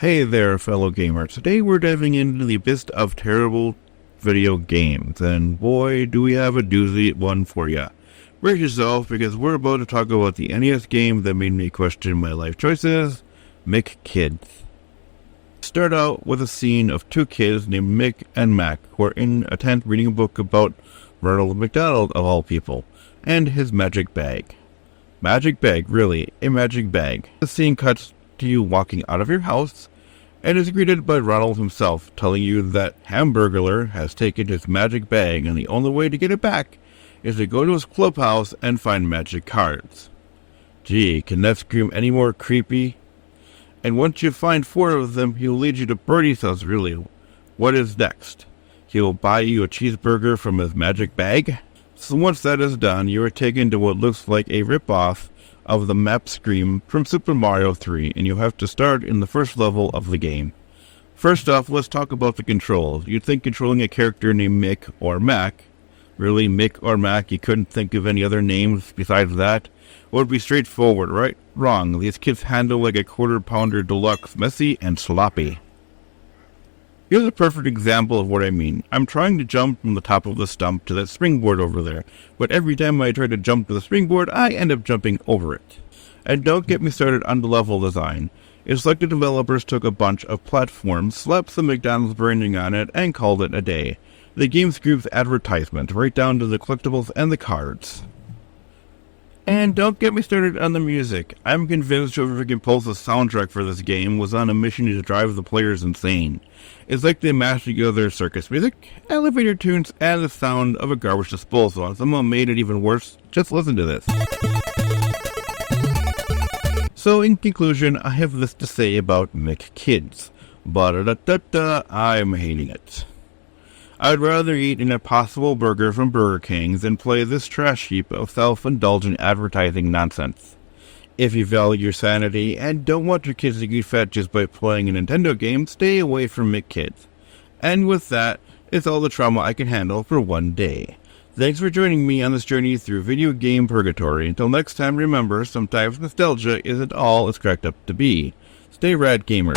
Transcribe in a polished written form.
Hey there, fellow gamers. Today we're diving into the abyss of terrible video games, and boy, do we have a doozy one for ya. Brace yourself, because we're about to talk about the NES game that made me question my life choices, McKids. Start out with a scene of two kids named Mick and Mac, who are in a tent reading a book about Ronald McDonald, of all people, and his magic bag. Magic bag, really, a magic bag. The scene cuts to you walking out of your house, and is greeted by Ronald himself, telling you that Hamburglar has taken his magic bag, and the only way to get it back is to go to his clubhouse and find magic cards. Gee, can that scream any more creepy? And once you find 4 of them, he'll lead you to Birdie's house, really. What is next? He will buy you a cheeseburger from his magic bag? So once that is done, you are taken to what looks like a rip-off of the map screen from Super Mario 3, and you'll have to start in the first level of the game. First off, let's talk about the controls. You'd think controlling a character named Mick or Mac, really Mick or Mac, you couldn't think of any other names besides that, would be straightforward, right? Wrong. These kids handle like a quarter-pounder deluxe, messy and sloppy. Here's a perfect example of what I mean. I'm trying to jump from the top of the stump to that springboard over there, but every time I try to jump to the springboard, I end up jumping over it. And don't get me started on the level design. It's like the developers took a bunch of platforms, slapped some McDonald's branding on it, and called it a day. The game's group's advertisement, right down to the collectibles and the cards. And don't get me started on the music. I'm convinced whoever composed the soundtrack for this game was on a mission to drive the players insane. It's like they mashed together circus music, elevator tunes, and the sound of a garbage disposal, and someone made it even worse. Just listen to this. So in conclusion, I have this to say about McKids. Ba-da-da-da-da, I'm hating it. I'd rather eat an Impossible Burger from Burger King than play this trash heap of self-indulgent advertising nonsense. If you value your sanity and don't want your kids to get fat just by playing a Nintendo game, stay away from McKids. And with that, it's all the trauma I can handle for one day. Thanks for joining me on this journey through video game purgatory. Until next time, remember, sometimes nostalgia isn't all it's cracked up to be. Stay rad, gamers.